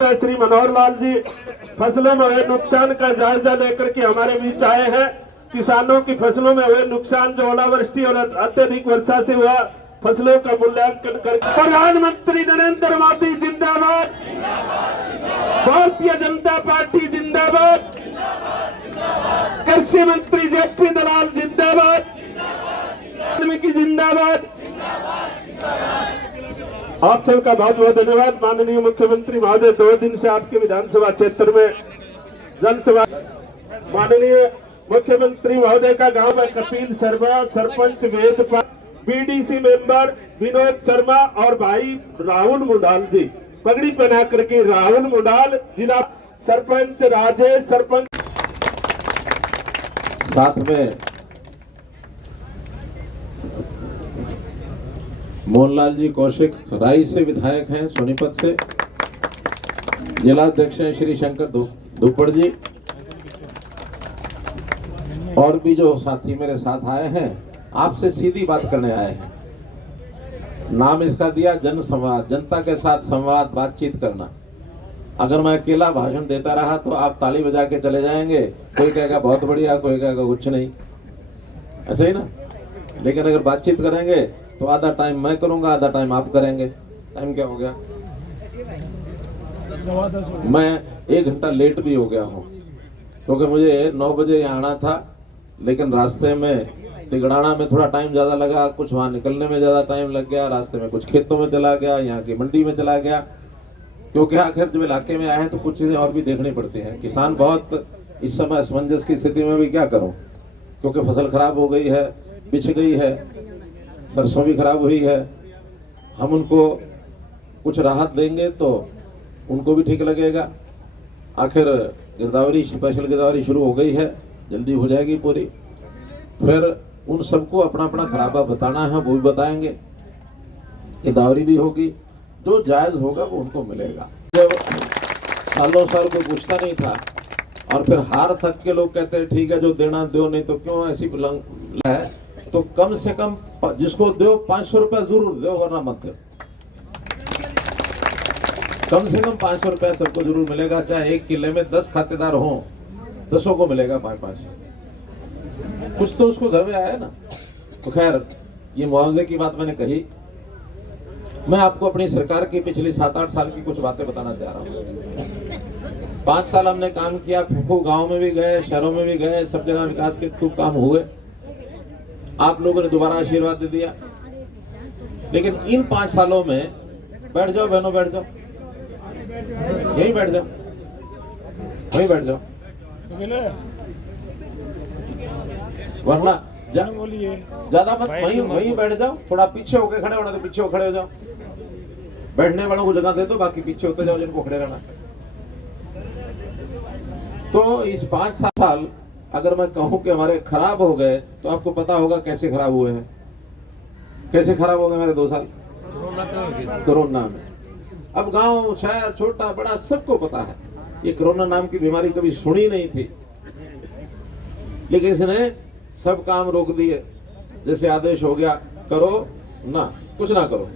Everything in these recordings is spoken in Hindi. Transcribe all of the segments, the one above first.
श्री मनोहर लाल जी फसलों में हुए नुकसान का जायजा लेकर के हमारे बीच आए हैं। किसानों की फसलों में हुए नुकसान जो ओलावृष्टि और अत्यधिक वर्षा से हुआ फसलों का मूल्यांकन कर प्रधानमंत्री नरेंद्र मोदी जिंदाबाद, भारतीय जनता पार्टी जिंदाबाद, कृषि मंत्री जेपी दलाल जिंदाबाद, की जिंदाबाद। आप सबका बहुत बहुत धन्यवाद। माननीय मुख्यमंत्री महोदय 2 दिन से आपके विधानसभा क्षेत्र में जनसभा। माननीय मुख्यमंत्री महोदय का गांव में कपिल शर्मा, सरपंच वेदपाल, बीडीसी मेंबर विनोद शर्मा और भाई राहुल मुंडाल जी पगड़ी पहना करके, राहुल मुंडाल जिला सरपंच, राजेश सरपंच, साथ में मोहनलाल जी कौशिक राई से विधायक हैं, सोनीपत से जिलाध्यक्ष हैं श्री शंकर धुप्पड़ जी, और भी जो साथी मेरे साथ आए हैं। आपसे सीधी बात करने आए हैं। नाम इसका दिया जन संवाद, जनता के साथ संवाद, बातचीत करना। अगर मैं अकेला भाषण देता रहा तो आप ताली बजा के चले जाएंगे, कोई कहेगा बहुत बढ़िया, कोई कहेगा कुछ नहीं, ऐसे ही ना। लेकिन अगर बातचीत करेंगे तो आधा टाइम मैं करूंगा, आधा टाइम आप करेंगे। टाइम क्या हो गया? मैं 1 घंटा लेट भी हो गया हूँ क्योंकि मुझे 9 बजे यहाँ आना था, लेकिन रास्ते में तिगड़ाना में थोड़ा टाइम ज़्यादा लगा, कुछ वहाँ निकलने में ज़्यादा टाइम लग गया, रास्ते में कुछ खेतों में चला गया, यहाँ की मंडी में चला गया, क्योंकि आखिर जब इलाके में आए हैं तो कुछ चीज़ें और भी देखनी पड़ती हैं। किसान बहुत इस समय असमंजस की स्थिति में भी क्या करूँ, क्योंकि फसल खराब हो गई है, बिछ गई है, सरसों भी खराब हुई है। हम उनको कुछ राहत देंगे तो उनको भी ठीक लगेगा। आखिर गिरदावरी, स्पेशल गिरदावरी शुरू हो गई है, जल्दी हो जाएगी पूरी। फिर उन सबको अपना अपना खराबा बताना है, वो भी बताएंगे। गिरदावरी भी होगी, जो जायज होगा वो उनको मिलेगा। जब सालों साल कोई पूछता नहीं था और फिर हार थक के लोग कहते हैं ठीक है जो देना दो, नहीं तो क्यों ऐसी है, तो कम से कम जिसको दो 500 रुपया जरूर दो, वरना मत दो। कम से कम 500 रुपया सबको जरूर मिलेगा। चाहे 1 किले में 10 खातेदार हों, 10 को मिलेगा 5-5। कुछ तो उसको घर में आया ना। तो खैर, ये मुआवजे की बात मैंने कही। मैं आपको अपनी सरकार की पिछली 7-8 साल की कुछ बातें बताना चाह रहा हूँ। 5 साल हमने काम किया, खूब गाँव में भी गए, शहरों में भी गए, सब जगह विकास के खूब काम हुए। आप लोगों ने दोबारा आशीर्वाद दे दिया। लेकिन इन 5 सालों में, बैठ जाओ बहनों, बैठ जाओ, यहीं बैठ जाओ, वहीं बैठ जाओ, वरना ज्यादा मत, वहीं बैठ जाओ। थोड़ा पीछे होके खड़े होना तो पीछे हो खड़े हो जाओ। बैठने वालों को जगह दे दो, बाकी पीछे होते जाओ जिनको खड़े रहना। तो इस 5 साल अगर मैं कहूं कि हमारे खराब हो गए तो आपको पता होगा कैसे खराब हुए हैं। कैसे खराब हो गए मेरे 2 साल? कोरोना में। अब गांव, शहर, छोटा बड़ा सबको पता है, ये कोरोना नाम की बीमारी कभी सुनी नहीं थी, लेकिन इसने सब काम रोक दिए। जैसे आदेश हो गया, करो ना, कुछ ना करो,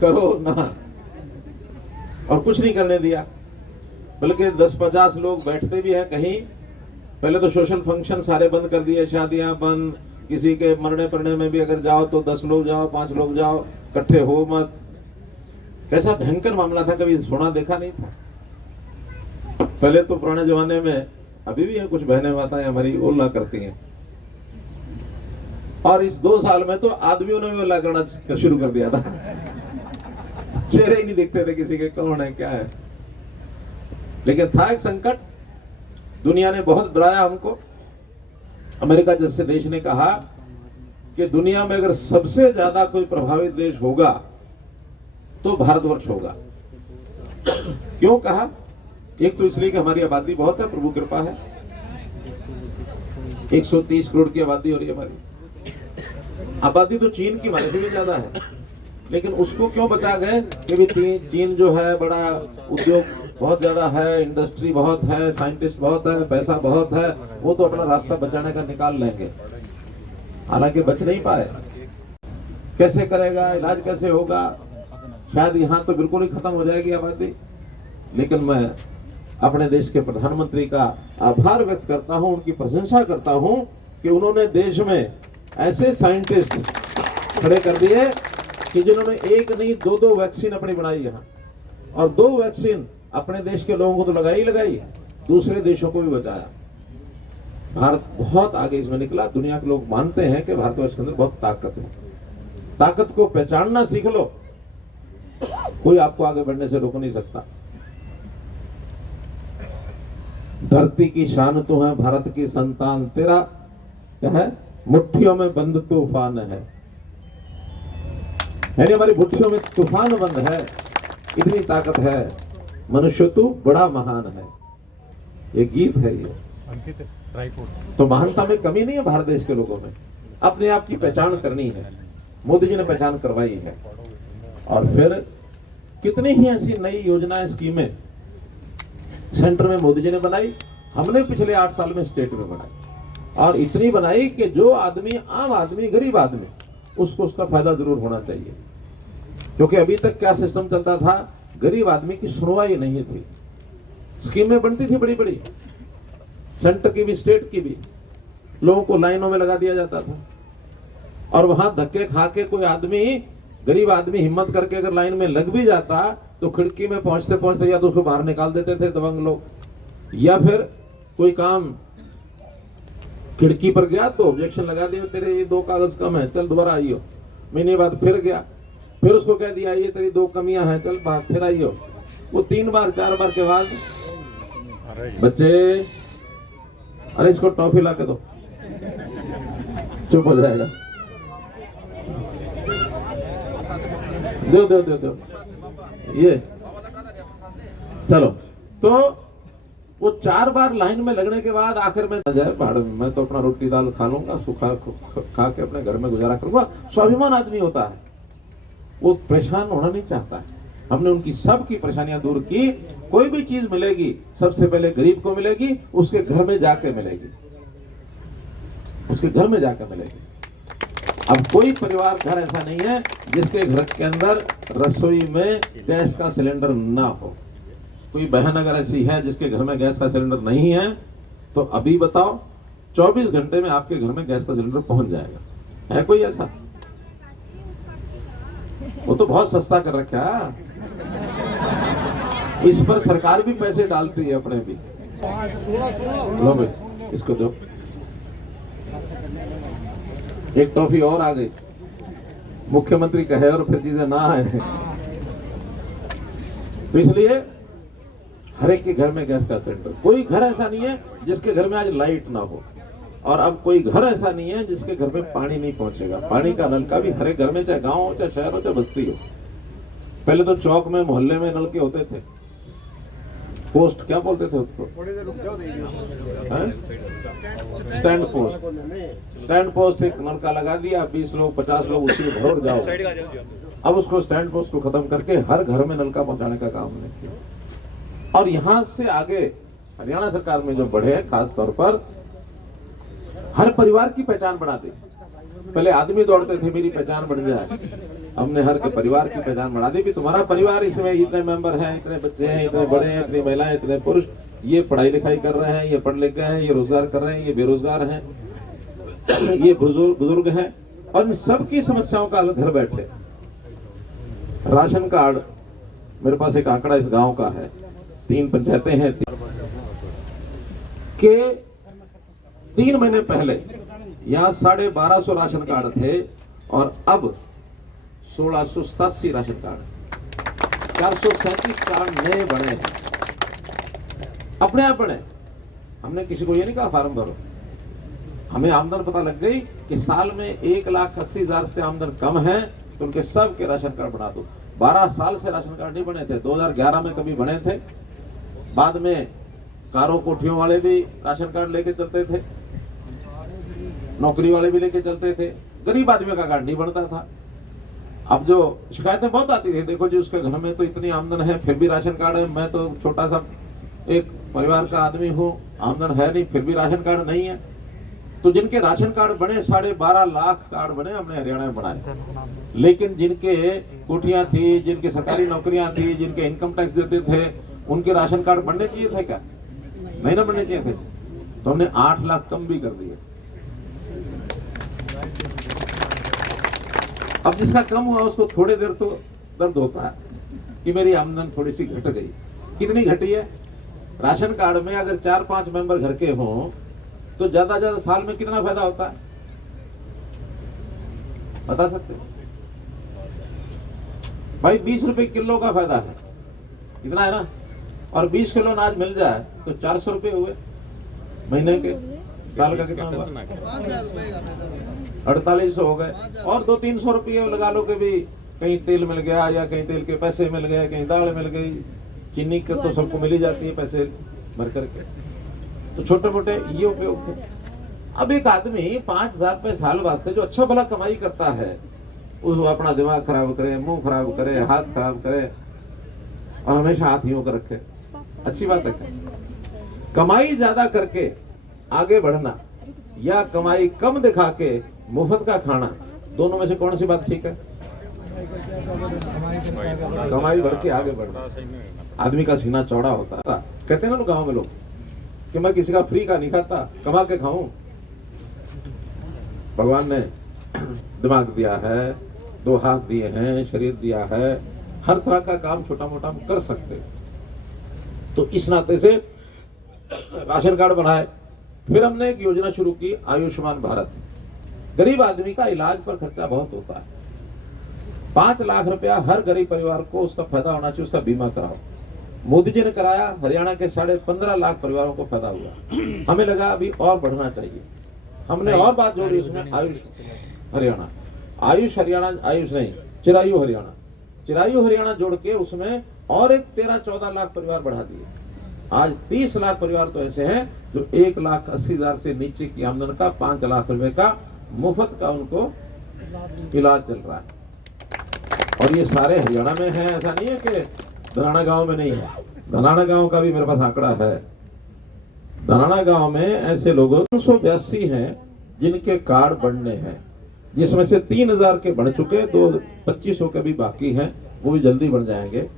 करो ना, और कुछ नहीं करने दिया। बल्कि 10-50 लोग बैठते भी हैं कहीं। पहले तो सोशल फंक्शन सारे बंद कर दिए, शादियां बंद, किसी के मरने पड़ने में भी अगर जाओ तो 10 लोग जाओ, 5 लोग जाओ, इकट्ठे हो मत। कैसा भयंकर मामला था, कभी सुना देखा नहीं था। पहले तो पुराने जमाने में, अभी भी है कुछ बहनें माताएं हमारी ओला करती हैं, और इस 2 साल में तो आदमियों ने भी ओला करना शुरू कर दिया था। चेहरे ही नहीं दिखते थे किसी के, कौन है क्या है। लेकिन था एक संकट, दुनिया ने बहुत डराया हमको। अमेरिका जैसे देश ने कहा कि दुनिया में अगर सबसे ज्यादा कोई प्रभावित देश होगा तो भारतवर्ष होगा। क्यों कहा? एक तो इसलिए कि हमारी आबादी बहुत है, प्रभु कृपा है। 130 करोड़ की आबादी हो रही है हमारी। आबादी तो चीन की हमारे से भी ज्यादा है, लेकिन उसको क्यों बचा गए कि भी चीन जो है बड़ा उद्योग बहुत ज्यादा है, इंडस्ट्री बहुत है, साइंटिस्ट बहुत है, पैसा बहुत है, वो तो अपना रास्ता बचाने का निकाल लेंगे। हालांकि बच नहीं पाए। कैसे करेगा, इलाज कैसे होगा, शायद यहाँ तो बिल्कुल ही खत्म हो जाएगी आबादी, लेकिन मैं अपने देश के प्रधानमंत्री का आभार व्यक्त करता हूँ, उनकी प्रशंसा करता हूँ कि उन्होंने देश में ऐसे साइंटिस्ट खड़े कर दिए कि जिन्होंने एक नहीं दो वैक्सीन अपनी बनाई यहाँ, और 2 वैक्सीन अपने देश के लोगों को तो लगाई, दूसरे देशों को भी बचाया। भारत बहुत आगे इसमें निकला। दुनिया के लोग मानते हैं कि भारतवर्ष के अंदर बहुत ताकत है। ताकत को पहचानना सीख लो, कोई आपको आगे बढ़ने से रोक नहीं सकता। धरती की शान तो है भारत की संतान, तेरा क्या है मुट्ठियों में बंद तूफान है, यानी हमारी मुट्ठियों में तूफान बंद है, इतनी ताकत है, मनुष्य तू बड़ा महान है। ये गीत है ये। तो महानता में कमी नहीं है भारत देश के लोगों में, अपने आप की पहचान करनी है। मोदी जी ने पहचान करवाई है, और फिर कितनी ही ऐसी नई योजनाएं, स्कीमें सेंटर में मोदी जी ने बनाई, हमने पिछले 8 साल में स्टेट में बनाई, और इतनी बनाई कि जो आदमी, आम आदमी, गरीब आदमी, उसको उसका फायदा जरूर होना चाहिए। क्योंकि अभी तक क्या सिस्टम चलता था, गरीब आदमी की सुनवाई नहीं थी। स्कीमें बनती थी बड़ी बड़ी, सेंटर की भी स्टेट की भी, लोगों को लाइनों में लगा दिया जाता था, और वहां धक्के खा के कोई आदमी, गरीब आदमी हिम्मत करके अगर लाइन में लग भी जाता तो खिड़की में पहुंचते पहुंचते या तो उसको बाहर निकाल देते थे दबंग लोग, या फिर कोई काम खिड़की पर गया तो ऑब्जेक्शन लगा दिया, तेरे ये 2 कागज कम है, चल दोबारा आइयो। महीने बाद फिर गया, फिर उसको कह दिया ये तेरी 2 कमियां हैं, चल बाहर फिर आइयो। वो 3 बार 4 बार के बाद, बच्चे अरे इसको टॉफी ला के दो, चुप हो जाएगा, दो ये चलो। तो वो 4 बार लाइन में लगने के बाद आखिर में जाए भाड़ में, मैं तो अपना रोटी दाल खा लूंगा, सुखा खा के अपने घर में गुजारा करूंगा। स्वाभिमान आदमी होता है, वो परेशान होना नहीं चाहता है। हमने उनकी सब की परेशानियां दूर की। कोई भी चीज मिलेगी सबसे पहले गरीब को मिलेगी, उसके घर में जाके मिलेगी, उसके घर में जाकर मिलेगी। अब कोई परिवार घर ऐसा नहीं है जिसके घर के अंदर रसोई में गैस का सिलेंडर ना हो। कोई बहन अगर ऐसी है जिसके घर में गैस का सिलेंडर नहीं है, तो अभी बताओ 24 घंटे में आपके घर में गैस का सिलेंडर पहुंच जाएगा। है कोई ऐसा? वो तो बहुत सस्ता कर रखा है, इस पर सरकार भी पैसे डालती है अपने भी। लो भाई इसको दो, एक टॉफी और आ गई। मुख्यमंत्री कहे और फिर चीजें ना आए, तो इसलिए हर एक के घर में गैस का सिलेंडर। कोई घर ऐसा नहीं है जिसके घर में आज लाइट ना हो, और अब कोई घर ऐसा नहीं है जिसके घर में पानी नहीं पहुंचेगा। पानी का नलका भी हर एक घर में, चाहे गांव हो, चाहे शहर हो, चाहे बस्ती हो। पहले तो चौक में, मोहल्ले में नलके होते थे, पोस्ट क्या बोलते थे उसको, स्टैंड पोस्ट। स्टैंड पोस्ट एक नलका लगा दिया, 20 लोग 50 लोग उसी में भर जाओ। अब उसको स्टैंड पोस्ट को खत्म करके हर घर में नलका पहुंचाने का काम हमने किया। और यहां से आगे हरियाणा सरकार में जो बढ़े, खास तौर पर हर परिवार की पहचान बना दी। पहले आदमी दौड़ते थे मेरी पहचान बन जाए, हमने हर के परिवार की पहचान बढ़ा दी भी तुम्हारा परिवार, इसमें इतने मेंबर हैं, इतने बच्चे हैं, इतने बड़े हैं, इतनी महिलाएं, इतने पुरुष, ये पढ़ाई लिखाई कर रहे हैं, ये पढ़ लिख गए हैं, ये रोजगार कर रहे हैं, ये बेरोजगार हैं, ये बुजुर्ग हैं, और इन सबकी समस्याओं का घर बैठे। राशन कार्ड, मेरे पास एक आंकड़ा इस गांव का है, 3 पंचायतें हैं के 3 महीने पहले यहाँ 1250 राशन कार्ड थे, और अब 1687 राशन कार्ड, 437 कार्ड नए बने हैं, अपने आप बने। हमने किसी को ये नहीं कहा फार्म भरो। हमें आमदन पता लग गई कि साल में 1,80,000 से आमदन कम है, तो उनके सब के राशन कार्ड बना दो। 12 साल से राशन कार्ड नहीं बने थे, 2011 में कभी बने थे, बाद में कारों कोठियों वाले भी राशन कार्ड लेके चलते थे, नौकरी वाले भी लेके चलते थे, गरीब आदमी का कार्ड नहीं बनता था। अब जो शिकायतें बहुत आती थी, देखो जी उसके घर में तो इतनी आमदन है फिर भी राशन कार्ड है, मैं तो छोटा सा एक परिवार का आदमी हूँ, आमदन है नहीं फिर भी राशन कार्ड नहीं है। तो जिनके राशन कार्ड बने, 12.5 लाख कार्ड बने, हमने हरियाणा में बनाए। लेकिन जिनके कोठियां थी, जिनकी सरकारी नौकरियां थी, जिनके इनकम टैक्स देते थे, उनके राशन कार्ड बनने चाहिए थे क्या? नहीं ना बनने चाहिए थे। तो हमने 8 लाख कम भी कर दिए। अब जिसका कम हुआ उसको थोड़ी देर तो दर्द होता है कि मेरी आमदन थोड़ी सी घट गई। कितनी घटी है? राशन कार्ड में अगर 4-5 मेंबर घर के हों तो ज्यादा ज्यादा साल में कितना फायदा होता है बता सकते हैं? भाई 20 रुपए किलो का फायदा है, इतना है ना। और 20 किलो अनाज मिल जाए तो 400 रुपए हुए महीने के। साल का कितना हुआ? 4800 हो गए। और 200-300 रुपये लगा लो कि भी कहीं तेल मिल गया, या कहीं तेल के पैसे मिल गए, कहीं दाल मिल गई, चीनी के तो सबको मिल ही जाती है पैसे भर करके। तो छोटे मोटे ये उपयोग थे। अब एक आदमी 5000 रुपए साल वास्ते जो अच्छा भला कमाई करता है, वो अपना दिमाग खराब करे, मुंह खराब करे, हाथ खराब करे और हमेशा हाथ यूं कर रखे, अच्छी बात है क्या? कमाई ज्यादा करके आगे बढ़ना या कमाई कम दिखा के मुफ्त का खाना, दोनों में से कौन सी बात ठीक है? कमाई बढ़ के आगे बढ़ना। आदमी का सीना चौड़ा होता है। कहते हैं ना लोग, गांव में लोग, कि मैं किसी का फ्री का नहीं खाता, कमा के खाऊं। भगवान ने दिमाग दिया है, 2 हाथ दिए हैं, शरीर दिया है, हर तरह का काम छोटा मोटा हम कर सकते। तो इस नाते से राशन कार्ड बनाए। फिर हमने एक योजना शुरू की, आयुष्मान भारत। गरीब आदमी का इलाज पर खर्चा बहुत होता है। 5 लाख रुपया हर गरीब परिवार को उसका फायदा होना चाहिए, उसका बीमा कराओ। मोदी जी ने कराया, हरियाणा के 15.5 लाख परिवारों को फायदा हुआ। हमें लगा अभी और बढ़ना चाहिए। हमने और बात जोड़ी उसमें, आयुष हरियाणा, आयुष हरियाणा, आयुष नहीं, चिरायु हरियाणा, चिरायु हरियाणा जोड़ के उसमें और एक 13-14 लाख परिवार बढ़ा दिए। आज 30 लाख परिवार तो ऐसे हैं जो 1,80,000 से नीचे की आमदन का 5 लाख रुपए का मुफ्त का उनको इलाज चल रहा है। और ये सारे हरियाणा में है, ऐसा नहीं है कि धनाना गांव में नहीं है। धनाना गांव का भी मेरे पास आंकड़ा है। धनाना गांव में ऐसे लोग 282 हैं जिनके कार्ड बनने हैं, जिसमें से 3000 के बन चुके, 2500 के भी बाकी हैं, वो भी जल्दी बन जाएंगे।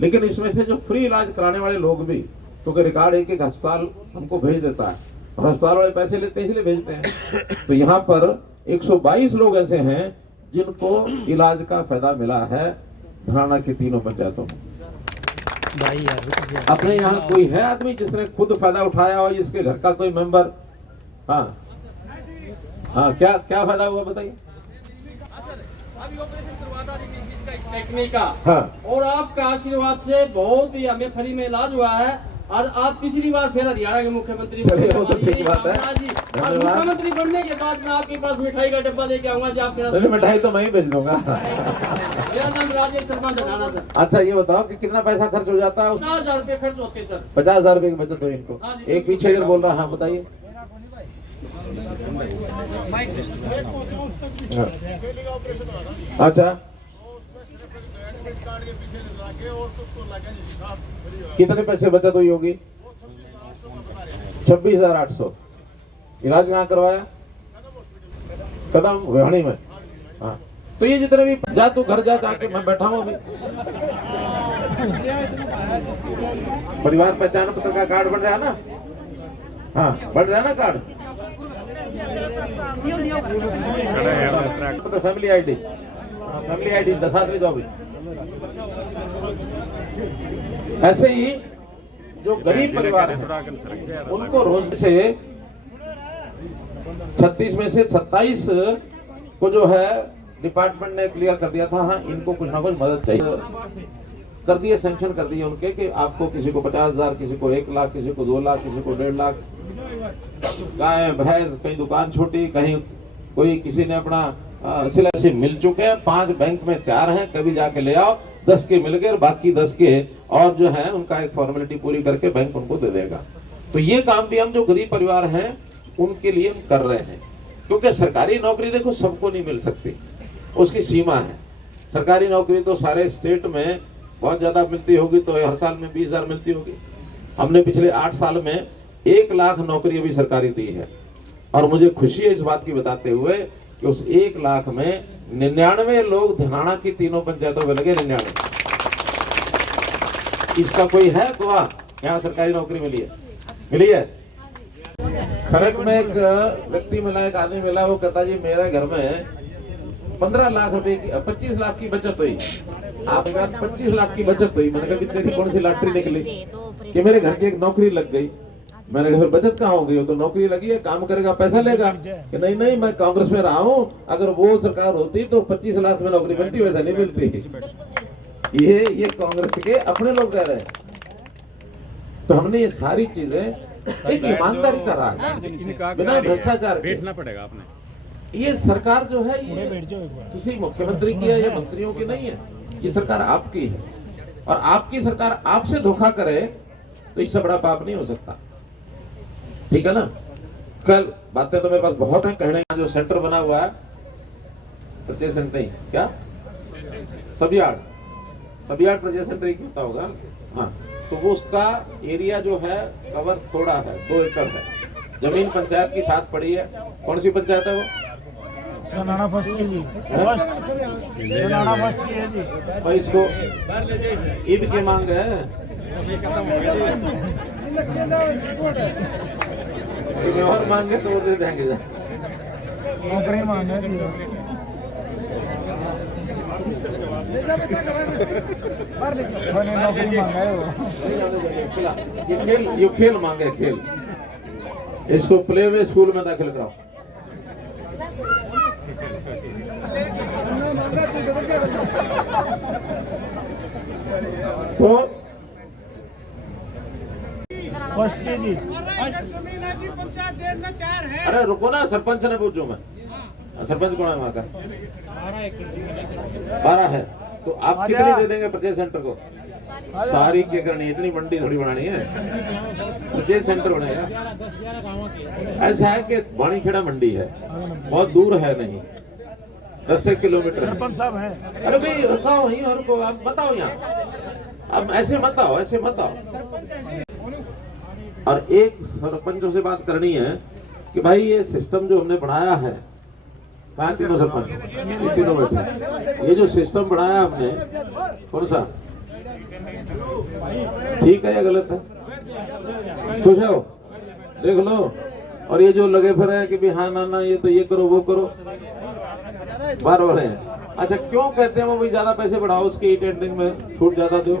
लेकिन इसमें से जो फ्री इलाज कराने वाले लोग भी, तो रिकॉर्ड एक अस्पताल हमको भेज देता है और अस्पताल वाले पैसे लेते हैं, इसलिए भेजते हैं। तो यहाँ पर 122 लोग ऐसे हैं जिनको इलाज का फायदा मिला है धनाना की तीनों पंचायतों में। अपने यहाँ कोई है आदमी जिसने खुद फायदा उठाया हो, जिसके घर का कोई मेंबर? हाँ हाँ, क्या क्या फायदा हुआ बताइए? अभी ऑपरेशन करवा था टेक्निक का, हाँ। और आपका आशीर्वाद से बहुत ही हमें फ्री में इलाज हुआ है। और आप तीसरी बार फिर हरियाणा के मुख्यमंत्री चलिए, वो तो ठीक बात है। और मुख्यमंत्री बनने के बाद मैं आपके पास मिठाई का डब्बा लेके आऊंगा जी आपके चलिए, मिठाई तो मैं ही भेज दूंगा। मेरा नाम राजेश शर्मा धनाना सर। अच्छा, ये बताओ कि कितना पैसा खर्च हो जाता है? 50,000 रुपए खर्च होते सर। 50,000 रुपए की बचत हुई इनको। हाँ जी। एक पीछे इधर बोल रहा है, हाँ बताइए। अच्छा, कितने पैसे बचत हुई होगी? 26,800। इलाज कहाँ करवाया? कदम वेहानी में। हाँ, तो ये जितने भी, जा तू घर जा, जाके मैं बैठा हूँ अभी। परिवार पहचान पत्र का कार्ड बन रहा है ना? हाँ, बन रहा है ना card? Family ID, family ID 10 जाओ। ऐसे ही जो गरीब परिवार हैं उनको रोज से 36 में से 27 को जो है डिपार्टमेंट ने क्लियर कर दिया था। हाँ, इनको कुछ ना कुछ मदद चाहिए, कर दिए, सैंक्शन कर दिए उनके कि आपको किसी को 50,000, किसी को 1 लाख, किसी को 2 लाख, किसी को 1.5 लाख। गाय भैंस, कहीं दुकान छोटी, कहीं कोई किसी ने अपना सिलाई मिल चुके हैं। 5 बैंक में तैयार हैं, कभी जाके ले आओ। 10 के मिल गए, बाकी 10 के और जो है उनका एक फॉर्मेलिटी पूरी करके बैंक उनको दे देगा। तो ये काम भी हम जो गरीब परिवार हैं उनके लिए हम कर रहे हैं, क्योंकि सरकारी नौकरी देखो सबको नहीं मिल सकती, उसकी सीमा है। सरकारी नौकरी तो सारे स्टेट में बहुत ज्यादा मिलती होगी, तो हर साल में 20,000 मिलती होगी। हमने पिछले 8 साल में 1 लाख नौकरी अभी सरकारी दी है। और मुझे खुशी है इस बात की बताते हुए कि उस 1 लाख में 99 लोग धनाना की तीनों पंचायतों में लगे। 99 इसका कोई है गवाह? यहाँ सरकारी नौकरी मिली है? मिली है? खरक में एक व्यक्ति मिला, एक आदमी मिला, वो कहता जी मेरे घर में 15 लाख रुपए की 25 लाख की बचत हुई। आपने कहा 25 लाख की बचत हुई। मैंने कहा तेरी कौन सी लॉटरी निकली? कि मेरे घर की एक नौकरी लग गई। मैंने कहा फिर बचत कहाँ हो गई? वो तो नौकरी लगी है, काम करेगा पैसा लेगा। कि नहीं नहीं, मैं कांग्रेस में रहा हूँ, अगर वो सरकार होती तो 25 लाख में नौकरी मिलती, वैसा नहीं मिलती। ये कांग्रेस के अपने लोग कह रहे हैं। तो हमने ये सारी चीजें एक ईमानदारी का राज, बिना भ्रष्टाचार के। पड़ेगा आपने। ये सरकार जो है ये किसी मुख्यमंत्री की है या मंत्रियों की नहीं है, ये सरकार आपकी है। और आपकी सरकार आपसे धोखा करे तो इससे बड़ा पाप नहीं हो सकता। ठीक है ना? कल बातें तो मेरे पास बहुत है कहने। जो सेंटर बना हुआ है, परचेज सेंटर क्या सबियाड़ परचेज सेंटर ही होता होगा। हाँ, तो वो उसका एरिया जो है कवर थोड़ा है, 2 एकड़ है। जमीन पंचायत की साथ पड़ी है। कौन सी पंचायत है वो? भाई इसको ईद के मांग है। और मांगे तो वो दे देंगे। नौकरी मांगे नौकरी मांगा है वो। ये खेल मांगे, खेल। इसको प्ले वे स्कूल में दाखिल कराओ। तो फर्स्ट केजी अरे रुको ना, सरपंच ने पूछो। मैं सरपंच कौन है वहाँ का? 12 है। तो आप कितनी दे देंगे परचेज सेंटर को? सारी क्या करनी, इतनी मंडी थोड़ी बनानी है। परचेज सेंटर बनेगा। ऐसा है कि बाणीखेड़ा मंडी है, बहुत दूर है नहीं, 10 किलोमीटर है। अरे भाई रुकाओ वहीं, और को आप बताओ यहाँ। अब ऐसे मत आओ, ऐसे मत आओ। और एक सरपंचों से बात करनी है कि भाई ये सिस्टम जो हमने बनाया है, कहाँ तीनों सरपंच, ये तीनों बैठे, ये जो सिस्टम बनाया हमने, कौन सा ठीक है या गलत है? खुश हो? देख लो। और ये जो लगे फिर है कि भी हाँ ना ये तो ये करो वो करो, बार बार है। अच्छा क्यों कहते हैं वो भाई ज्यादा पैसे बढ़ाओ, उसके ई टेंडरिंग में छूट ज्यादा दो?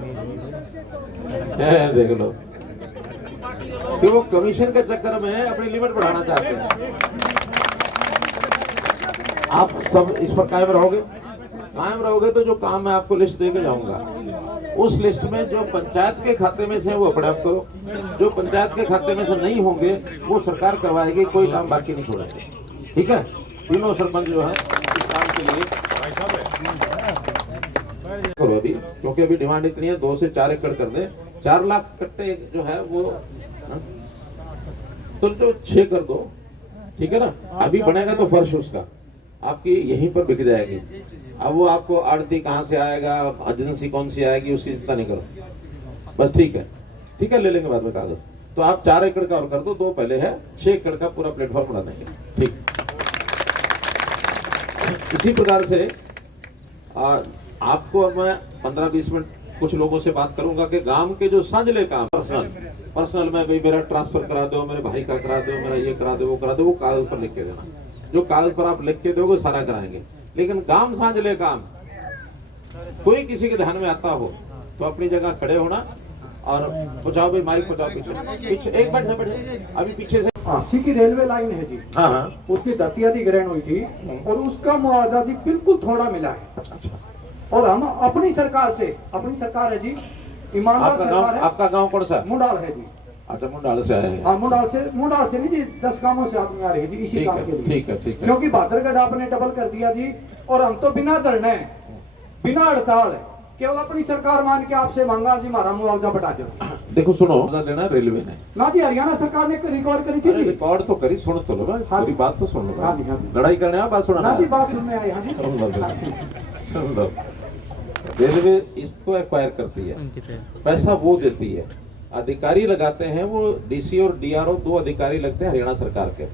देख लो कि वो कमीशन के चक्कर में अपनी लिमिट बढ़ाना चाहते हैं। आप सब इस पर कायम रहोगे तो जो काम मैं आपको लिस्ट देके जाऊंगा, उस लिस्ट में जो पंचायत के खाते में से वो अपने आप करो, जो पंचायत के खाते में से नहीं होंगे वो सरकार करवाएगी, कोई काम बाकी नहीं छोड़ेगी। ठीक है? तीनों सरपंच जो है इस काम के लिए करो अभी, क्योंकि अभी डिमांड इतनी है, 2 से 4 एकड़ कर दे। 4 लाख कट्टे जो है वो तो जो 6 कर दो। ठीक है ना? अभी बनेगा तो फर्श उसका आपकी यहीं पर बिक जाएगी। अब वो आपको आड़ती कहाँ से आएगा, एजेंसी कौन सी आएगी, उसकी चिंता नहीं करो बस। ठीक है, ले लेंगे बाद में कागज। तो आप 4 एकड़ का और कर दो, 2 पहले है, 6 एकड़ का पूरा प्लेटफॉर्म बना देंगे। ठीक, इसी प्रकार से आपको मैं 15-20 मिनट कुछ लोगों से बात करूंगा कि गांव के जो सांझले काम पर्सनल में भाई मेरा ट्रांसफर करा दो, मेरे भाई का करा दो, मेरा ये करा दो, वो करा दो, वो कागज पर लिख के देना। जो कागज पर आप लिख के दोगे सारा कराएंगे। लेकिन गांव सांझले काम कोई किसी के ध्यान में आता हो तो अपनी जगह खड़े होना और पहुंचाओ भाई, माइक पहुंचाओ पीछे एक बैठे अभी पीछे से। 80 की रेलवे लाइन है जी। हाँ, उसकी धरती अधिग्रहण हुई थी और उसका मुआवजा जी बिल्कुल थोड़ा मिला है। अच्छा। और हम अपनी सरकार है जी, ईमानदार सरकार है। आपका गांव कौन सा? मुंडाल है जी। अच्छा, मुंडाल से आए हैं। हाँ, मुंडाल से नहीं जी, 10 गांवों से आदमी आ रहे हैं जी इसी काम के लिए। ठीक है। क्योंकि भादरगढ़ आपने डबल कर दिया जी, और हम तो बिना धरने, बिना हड़ताल, केवल अपनी सरकार मान के आपसे मांगा जी हमारा मुआवजा बढ़ा दो। देखो सुनो, देना रेलवे ने ना जी, हरियाणा सरकार ने रिकवर करी थी। रिकॉर्ड तो करी, सुन तो लो भाई, मेरी बात तो सुन लो। हाँ जी। लड़ाई करने आप बात सुना ना जी, बात सुनने आए। हाँ जी, सुन लो। रेलवे इसको एक्वायर करती है, पैसा वो देती है, अधिकारी लगाते हैं वो डीसी और डीआरओ, 2 अधिकारी लगते हैं हरियाणा सरकार के।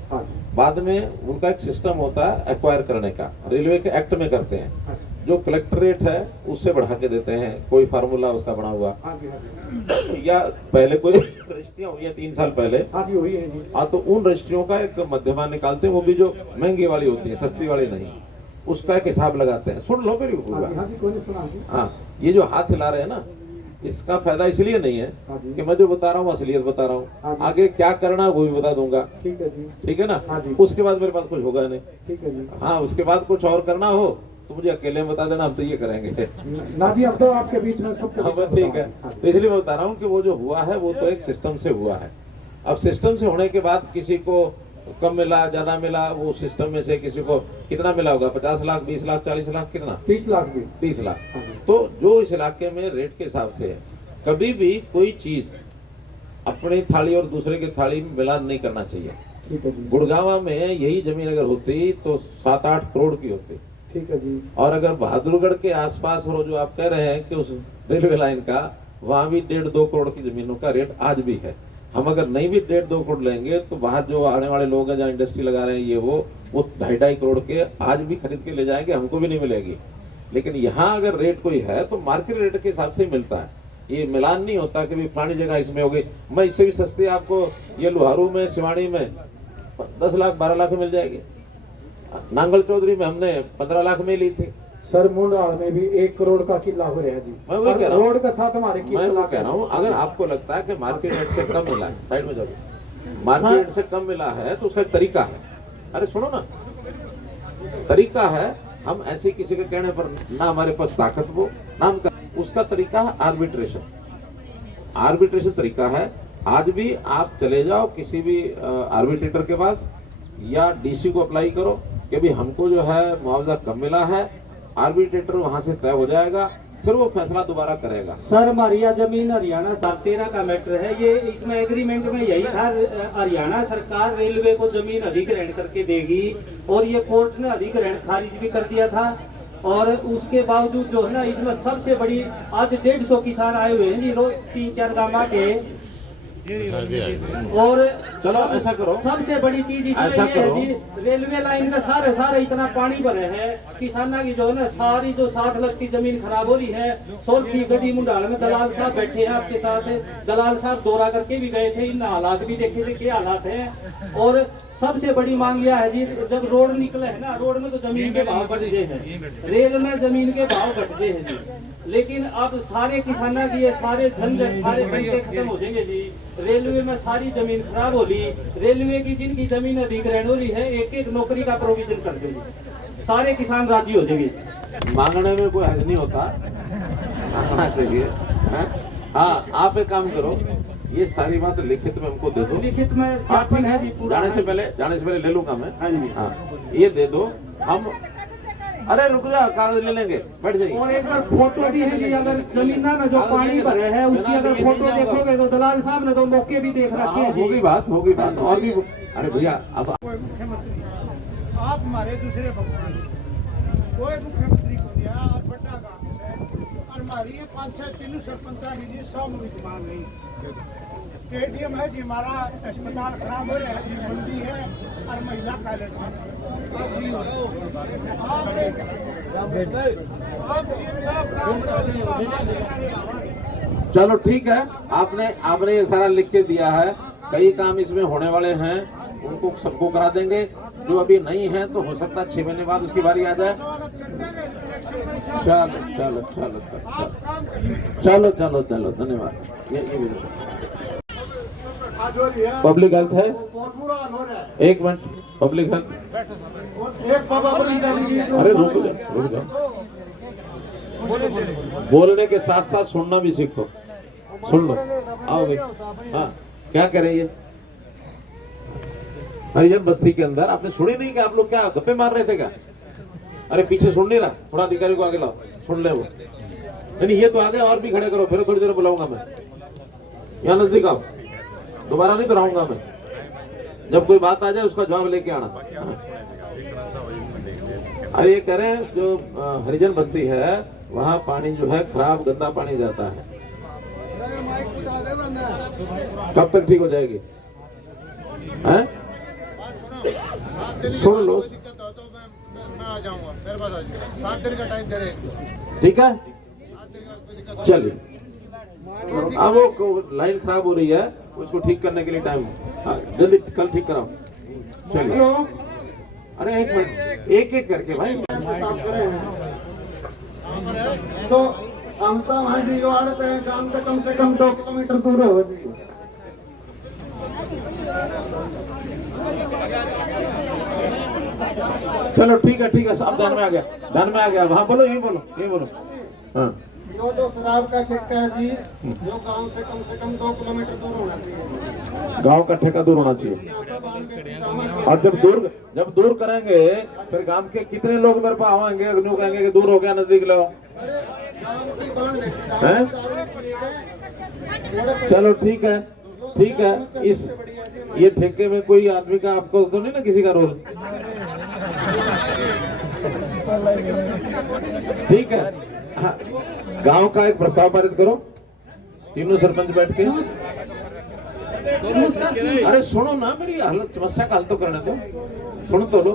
बाद में उनका एक सिस्टम होता है एक्वायर करने का, रेलवे के एक्ट में करते हैं, जो कलेक्ट्रेट है उससे बढ़ा के देते हैं, कोई फार्मूला उसका बना हुआ, या पहले कोई रजिस्ट्रियां हुई है 3 साल पहले, हुई है जी। तो उन रजिस्ट्रियों का एक मध्यमान निकालते हैं, वो भी जो महंगी वाली होती है, सस्ती वाली नहीं, उसका एक हिसाब लगाते हैं। सुन लो मेरी बात। हाँ, ये जो हाथ हिला रहे हैं ना, इसका फायदा इसलिए नहीं है कि मैं जो बता रहा हूँ असलियत बता रहा हूँ, आगे क्या करना वो भी बता दूंगा। ठीक है जी, ठीक है ना। उसके बाद मेरे पास कुछ होगा नहीं। ठीक है जी। हाँ, उसके बाद कुछ और करना हो तो मुझे अकेले में बता देना, हम तो ये करेंगे ना जी। अब तो आपके बीच में सब ठीक है। तो इसलिए मैं बता रहा हूँ कि वो जो हुआ है वो तो एक सिस्टम से हुआ है। अब सिस्टम से होने के बाद किसी को कम मिला, ज्यादा मिला, वो सिस्टम में से किसी को कितना मिला होगा, 50 लाख, 20 लाख, 40 लाख, कितना, 30 लाख जी। 30 लाख। तो जो इस इलाके में रेट के हिसाब से है, कभी भी कोई चीज अपनी थाली और दूसरे की थाली में मिलान नहीं करना चाहिए। ठीक है जी। गुड़गांव में यही जमीन अगर होती तो 7-8 करोड़ की होती। ठीक है जी। और अगर बहादुरगढ़ के आसपास और जो आप कह रहे हैं कि उस रेलवे लाइन का, वहां भी 1.5-2 करोड़ की जमीनों का रेट आज भी है। हम अगर नहीं भी 1.5-2 करोड़ लेंगे तो बाहर जो आने वाले लोग हैं, जहाँ इंडस्ट्री लगा रहे हैं, ये वो 2.5 करोड़ के आज भी खरीद के ले जाएंगे, हमको भी नहीं मिलेगी। लेकिन यहाँ अगर रेट कोई है तो मार्केट रेट के हिसाब से मिलता है, ये मिलान नहीं होता कि भाई फलानी जगह इसमें हो गई, मैं इससे भी सस्ती आपको ये लोहारू में, सिवाड़ी में 10 लाख 12 लाख में मिल जाएगी। नांगल चौधरी में हमने 15 लाख में ली थी। सर मुंडाल में भी 1 करोड़ का किला हो रहा है जी। मैं वही कह रहा हूँ, रोड के साथ हमारे मैं वो कह रहा हूँ, अगर आपको लगता है कि मार्केट रेट से कम मिला है, साइड में जाओ, मार्केट रेट से कम मिला है तो उसका एक तरीका है। अरे सुनो ना, तरीका है, हम ऐसे किसी के कहने पर ना हमारे पास ताकत वो नाम का, उसका तरीका है आर्बिट्रेशन। आर्बिट्रेशन तरीका है, आज भी आप चले जाओ किसी भी आर्बिट्रेटर के पास या डीसी को अप्लाई करो कि भी हमको जो है मुआवजा कम मिला है, आर्बिट्रेटर वहां से तय हो जाएगा, फिर वो फैसला दोबारा करेगा। सर हमारी यह जमीन हरियाणा 13 का मैटर है, ये इसमें एग्रीमेंट में यही था, हरियाणा सरकार रेलवे को जमीन अधिग्रहण करके देगी, और ये कोर्ट ने अधिग्रहण खारिज भी कर दिया था। और उसके बावजूद जो है ना, इसमें सबसे बड़ी आज 150 किसान आए हुए हैं जी, रोज 3-4 गांव के। और चलो ऐसा करो, सबसे बड़ी चीज इसमें ये है जी, रेलवे लाइन का सारे इतना पानी भरे है, किसाना की जो है ना सारी जो 7 लाख की जमीन खराब हो रही है। सोल की गड्डी मुंडाल में दलाल साहब बैठे हैं आपके साथ, दलाल साहब दौरा करके भी गए थे, इन हालात भी देखे थे क्या हालात हैं। और सबसे बड़ी मांग यह है जी, जब रोड निकले है ना, रोड में तो जमीन के भाव बढ़ गए हैं, रेल में जमीन के भाव घट गए हैं जी। लेकिन अब सारे किसाना की ये सारे झंझट, सारे घंटे खत्म हो जाएंगे जी। रेलवे में सारी जमीन खराब हो रही, रेलवे की जिनकी जमीन अधिग्रहण हो रही है, 1-1 नौकरी का प्रोविजन कर दे, सारे किसान राजी हो जाएंगे। मांगने में कोई हर्ज नहीं होता, मांगना चाहिए। हाँ, आप एक काम करो, ये सारी बात लिखित में हमको दे दो। लिखित में हाँ ठीक है, जाने से पहले ले लूंगा मैं। हाँ जी। हाँ, ये दे दो हम। अरे रुक जा, कागज ले लेंगे, बैठ जाइए। और एक बार फोटो भी है जी, अगर जमीना में जो पानी भरे है उसकी अगर फोटो देखोगे तो दलाल साहब ने तो मौके भी देख रखे हैं जी। होगी बात और भी। अरे भैया, अब आप हमारे दूसरे भगवान, कोई मुख्यमंत्री को दिया, आप बड़ा काम है, और हमारी 5-6 किलो सरपंच लीजिए, 100 मुसलमान नहीं। स्टेडियम है जी, हमारा अस्पताल खराब हो रहा है जी, मंडी है और महिला कॉलेज है। चलो ठीक है, आपने ये सारा लिख के दिया है, कई काम इसमें होने वाले हैं, उनको सबको करा देंगे। जो अभी नहीं है तो हो सकता है 6 महीने बाद उसकी बारी आ जाए। चलो धन्यवाद। ये पब्लिक हेल्थ है, एक मिनट, पब्लिक हेल्थ। अरे रुक जाओ, बोलने के साथ साथ सुनना भी सीखो, सुन लो। आओ भाई। हाँ, क्या कह रही है? हरिजन बस्ती के अंदर आपने सुनी नहीं कि आप लोग क्या गप्पे मार रहे थे क्या? अरे पीछे सुन नहीं रहा, थोड़ा अधिकारी को आगे लाओ, सुन ले वो। नहीं, ये तो आगे और भी खड़े करो, फिर थोड़ी देर बुलाऊंगा मैं। यहाँ नजदीक आओ, दोबारा नहीं कराऊंगा मैं। जब कोई बात आ जाए उसका जवाब लेके आना। अरे ये कह रहे हैं जो हरिजन बस्ती है वहाँ पानी जो है खराब, गंदा पानी जाता है। कब तक ठीक हो जाएगी? हैं? दिन सुन लो। कोई दिक्कत हो तो मैं आ जाऊंगा, मेरे पास आ जाऊंगा। 7 दिन का टाइम दे रहे हैं। ठीक है, 7 दिन का कोई दिक्कत हो चलिए। अब वो लाइन खराब हो रही है, उसको ठीक करने के लिए टाइम, जल्दी कल ठीक कराओ। चलिए, अरे एक मिनट, एक एक करके भाई। साफ करे हैं तो आमचा वहाँ जी वाढत है काम तो कम से कम 2 किलोमीटर दूर हो जी। चलो ठीक है, सब ध्यान में आ गया, वहाँ बोलो, यही बोलो। हाँ, जो शराब का ठेका है जी, जो गांव से कम 2 किलोमीटर दूर होना चाहिए। गांव का ठेका दूर होना चाहिए। यहाँ पर बाढ़ बेटी जमा और जब दूर करेंगे फिर गांव के कितने लोग मेरे पास आएंगे, अग्नियों कहेंगे कि दूर हो गया, नजदीक लो। सर गांव की बाढ़ बेटी हैं? जमा चलो ठीक है। इस ये ठेके में कोई आदमी का आपको तो नहीं ना किसी का रोल? ठीक है, हाँ, गांव का एक प्रस्ताव पारित करो, तीनों सरपंच बैठ के। अरे सुनो ना, मेरी हालत समस्या का हल तो करने दो, सुनो तो लो।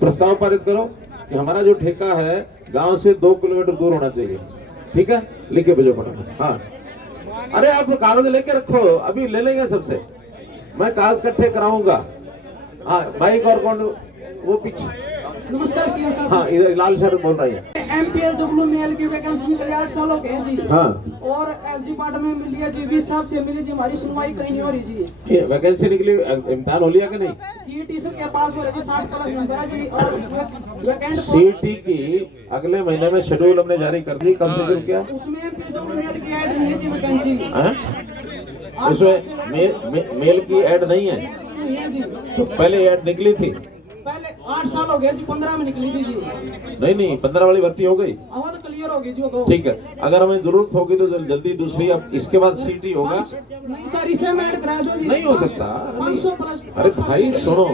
प्रस्ताव पारित करो कि हमारा जो ठेका है गांव से 2 किलोमीटर दूर होना चाहिए। ठीक है, लिखे भेजो फटाफट। हाँ, अरे आप कागज लेके रखो, अभी ले लेंगे सबसे, मैं कागज इकट्ठे कराऊंगा। हाँ, बाइक और कौन, वो पीछे। नमस्कार सीएम साहब। हाँ, इधर लाल शर्ट बोल रही है। एमपीएसडब्ल्यू मेल की वैकेंसी निकली 8 साल हो गए हैं जी। हाँ, और एस डिपार्टमेंट में मिली है जी, 20 साहब से मिली जी, हमारी सुनवाई कहीं नहीं हो रही जी। ये वैकेंसी निकली, इम्तिहान हो लिया कि नहीं? सीईटी सबके पास हो रहे जी, 60 प्लस नंबर है जी। और वैकेंट सीटी की अगले महीने में शेड्यूल हमने जारी कर दी। कब से शुरू किया? उसमें एमपीएसडब्ल्यू मेल की ऐड नहीं है जी वैकेंसी। हैं? उसमें मेल की ऐड नहीं है, नहीं है जी। तो पहले ऐड निकली थी। पहले 8 साल हो गए जी, 15 में निकली थी जी। नहीं, 15 वाली भर्ती हो गई। अब तो क्लियर हो गई जी वो तो। ठीक है, अगर हमें जरूरत होगी तो जल्दी दूसरी, अब इसके बाद सीटी होगा। नहीं सर, इसे मैं ऐड करा दो जी। नहीं हो सकता। 500 प्लस। अरे भाई सुनो,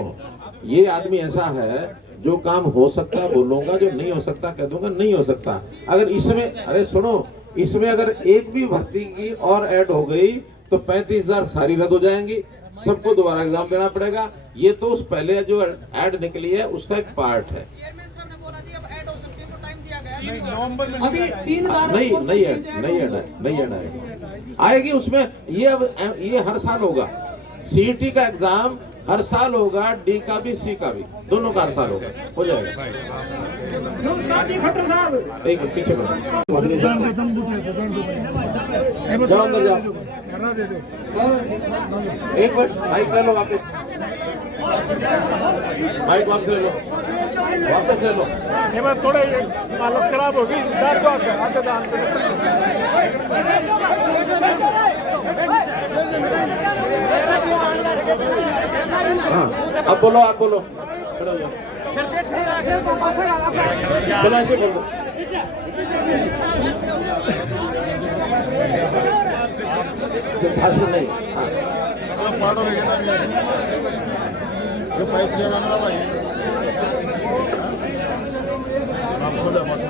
ये आदमी ऐसा है, जो काम हो सकता है बोलूंगा, जो नहीं हो सकता कह दूंगा नहीं हो सकता। अगर इसमें, अरे सुनो, इसमें अगर एक भी भर्ती की और ऐड हो गई तो 35,000 सारी रद्द हो जाएंगी, सबको दोबारा एग्जाम देना पड़ेगा। ये तो उस पहले जो ऐड निकली है उसका एक पार्ट है। अभी 3,000 नहीं ऐड आएगी उसमें। ये हर साल होगा, सीईटी का एग्जाम हर साल होगा, डी का भी सी का भी, दोनों का हर साल होगा, हो जाएगा। एक पीछे जाओ, अंदर जाओ। एक मिनट, माइक ले लो वापस, माइक वापस ले लो, वापस ले लो। थोड़ा हालत खराब होगी, आगे दान हाँ, अब बोलो, खड़े हो जाओ। चलो ऐसे बोलो। भाषण नहीं। हाँ, जो पाइप दिया ना भाई, आप खोलो मत।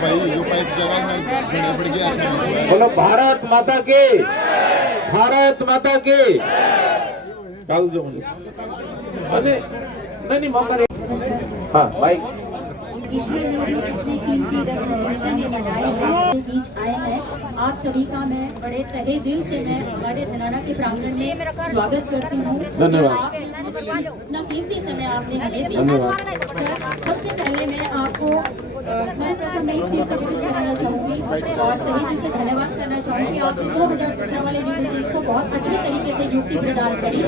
भाई जो पाइप जगह में बढ़ गया। बोलो भारत माता की, भारत माता की। कागज दो मुझे। नहीं, मौका नहीं। हाँ, भाई बीच आए हैं, आप सभी का मैं बड़े तहे दिल से मैं हमारे धनाना के प्रांगण में स्वागत करती हूँ। धन्यवाद। अपना कीमती समय आपने हमें दिया। सर, सबसे पहले मैं आपको सर्वप्रथम मैं इस चीज़ से विनती करना चाहूँगी और तहे दिल से धन्यवाद करना चाहूँगी। आपने 2017 वाले यूनिट को बहुत अच्छे तरीके से नियुक्ति प्रदान करी।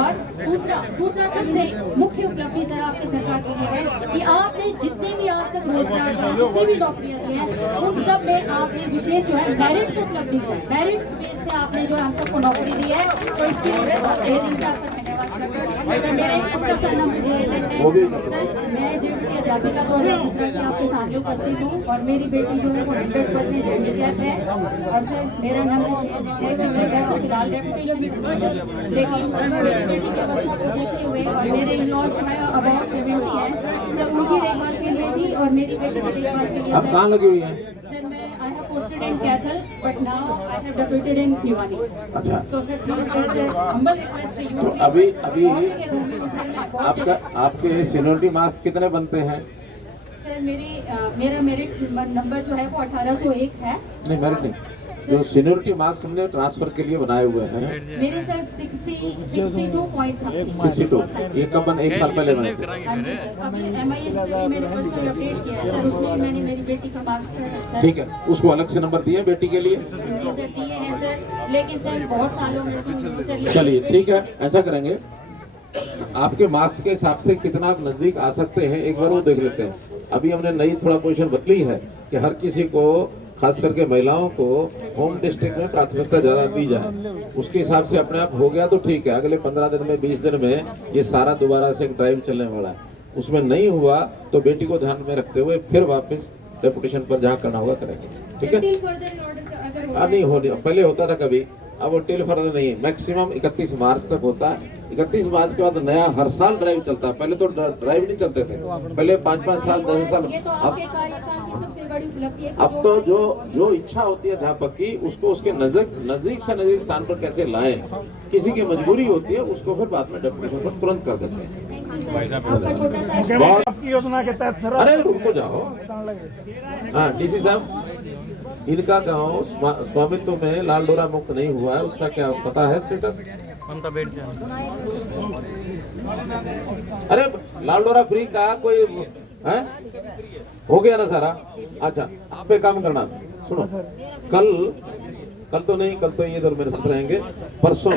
और दूसरा सबसे मुख्य उपलब्धि सर आपकी सरकार की है कि आपने जितने भी आज तक रोजगार जितनी भी नौकरियां दी हैं, उन सब में आपने विशेष जो है मेरिट को उपलब्धि किया है। मेरिट बेस पे आपने जो हम सबको नौकरी दी है, तो इसके लिए बहुत तहे दिल से आपका धन्यवाद करती हूँ। मेरा एक छोटा सा निवेदन है सर, मैं जो की अध्यापिका 2017 की आपके सामने उपस्थित हूँ और मेरी बेटी जो है वो 100% हैंडीकैप है। और सर मेरा नंबर है कि मैं वैसे फिलहाल डेपुटेशन लेकिन मेरी बेटी की अवस्था को देखते हुए और मेरे इन-लॉज जो है अबाउट 70 है सर, उनकी देखभाल के लिए भी और मेरी बेटी की देखभाल के लिए अब कहाँ लगी हुई है? सर मैं I have posted defeated in Kathal, but now I have defeated in Bhiwani. अच्छा, So sir, please, it's a humble request to you. तो please अभी पहुंच के रूम में सर मैं पहुंच आपके सीनियरिटी मार्क्स कितने बनते हैं? सर मेरा मेरिट नंबर जो है वो 1801 है। नहीं, मेरिट नहीं, जो सीनियरिटी मार्क्स हमने ट्रांसफर के लिए बनाए हुए हैं मेरे सर 62 पॉइंट समथिंग। 62, ये कब बने? एक साल पहले बने थे। हाँ जी सर, अभी MIS पे भी मैंने पर्सनल अपडेट किया है सर, उसमें मैंने मेरी बेटी का मार्क्स कर सर। ठीक है, उसको अलग से नंबर दिए बेटी के लिए? जी सर दिए हैं सर, लेकिन सर बहुत सालों में सुन रही हूँ सर। चलिए ठीक है, ऐसा करेंगे, आपके मार्क्स के हिसाब से कितना आप नजदीक आ सकते हैं एक बार वो देख लेते हैं। अभी हमने नई थोड़ा पोजीशन बदली है कि हर किसी को, खास करके महिलाओं को, होम डिस्ट्रिक्ट में प्राथमिकता ज्यादा दी जाए। उसके हिसाब से अपने आप हो गया तो ठीक है, अगले 15 दिन में 20 दिन में ये सारा दोबारा से एक ड्राइव चलने वाला है। उसमें नहीं हुआ तो बेटी को ध्यान में रखते हुए फिर वापस डेपुटेशन पर जहाँ करना होगा करेंगे, ठीक है? नहीं हो नहीं, पहले होता था कभी, अब वो टिल फर्दर नहीं, मैक्सिमम 31 मार्च तक होता है। 31 मार्च के बाद नया हर साल ड्राइव चलता है। पहले तो ड्राइव नहीं चलते थे, पहले 5-5 साल 10 साल। अब तो जो इच्छा होती है अध्यापक की, उसको उसके नजदीक से नजदीक स्थान पर कैसे लाएं, किसी की मजबूरी होती है उसको फिर बाद में डेपुटेशन पर तुरंत कर देते हैं। बहुत आपकी योजना के तहत सर, अरे रुक तो जाओ। हाँ डीसी साहब, इनका गांव स्वामित्व में लाल डोरा मुक्त नहीं हुआ है, उसका क्या पता है स्टेटस? अरे लाल डोरा फ्री का कोई है? हो गया ना सारा? अच्छा, आप एक काम करना, सुनो, कल तो नहीं, कल तो ये इधर मेरे साथ रहेंगे, परसों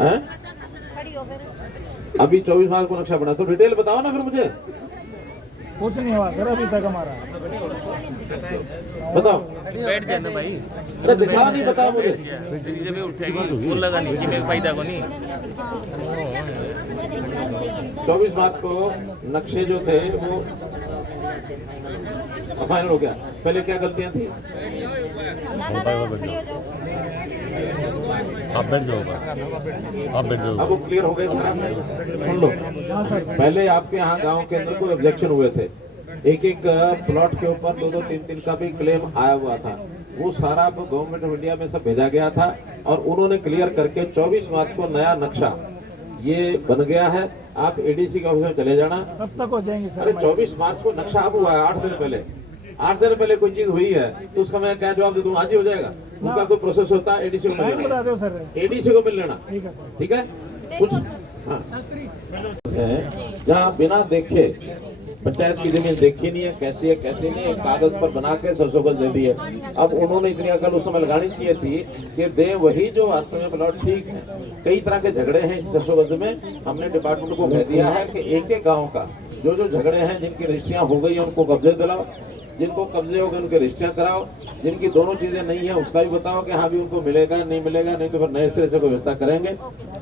हैं? अभी 24 मार्च को नक्शा बना, तो डिटेल बताओ ना फिर मुझे। कुछ नहीं हुआ सर अभी तक हमारा। बताओ, बैठ जाए ना भाई, अरे दिखा नहीं, बताओ मुझे। जब उठेगी वो लगा नहीं कि मैं फायदा को नहीं। 24 मार्च को नक्शे जो थे वो फाइनल हो गया। पहले क्या गलतियां थी? आप बैठ जाओ, आप बैठ जाओ। अब वो क्लियर हो गए सारा। सुन लो, पहले आपके यहाँ गांव के अंदर कोई ऑब्जेक्शन हुए थे, एक प्लॉट के ऊपर 2-2, 3-3 का भी क्लेम आया हुआ था, वो सारा गवर्नमेंट ऑफ इंडिया में सब भेजा गया था और उन्होंने क्लियर करके 24 मार्च को नया नक्शा ये बन गया है। आप एडीसी के ऑफिस में चले जाना, कब तक हो जाएंगे सर? अरे 24 मार्च को नक्शा अब हुआ है, 8 दिन पहले। 8 दिन पहले कोई चीज हुई है तो उसका मैं क्या जवाब दे दूं? आज ही हो जाएगा? उनका कोई प्रोसेस होता है, एडीसी को मिल बता लेना, दो सर। एडीसी को मिल लेना, ठीक है सर। ठीक है? कुछ हाँ जहाँ बिना देखे पंचायत की जमीन देखी नहीं है, कैसी है कैसी नहीं है, कागज पर बना के 100 गज दे दी है। अब उन्होंने इतनी अकल उस समय लगानी चाहिए थी कि दे वही जो वास्तव में प्लॉट ठीक है। कई तरह के झगड़े हैं इस 100 गज में। हमने डिपार्टमेंट को कह दिया है कि एक गांव का जो झगड़े हैं, जिनकी रजिस्ट्रियां हो गई है उनको कब्जे दिलाओ, जिनको कब्जे हो गए उनके रजिस्ट्रियां कराओ, जिनकी दोनों चीजें नहीं है उसका भी बताओ कि हाँ भी उनको मिलेगा नहीं मिलेगा, नहीं तो फिर नए सिरे से कोई व्यवस्था करेंगे।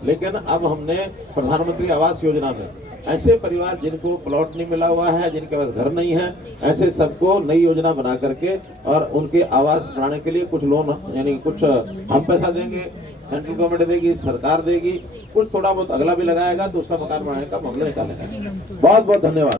लेकिन अब हमने प्रधानमंत्री आवास योजना में ऐसे परिवार जिनको प्लॉट नहीं मिला हुआ है, जिनके पास घर नहीं है, ऐसे सबको नई योजना बना करके और उनके आवास बनाने के लिए कुछ लोन, यानी कुछ हम पैसा देंगे, सेंट्रल गवर्नमेंट देगी, सरकार देगी, कुछ थोड़ा बहुत अगला भी लगाएगा तो उसका मकान बनाने का मामला निकालेगा। बहुत बहुत धन्यवाद।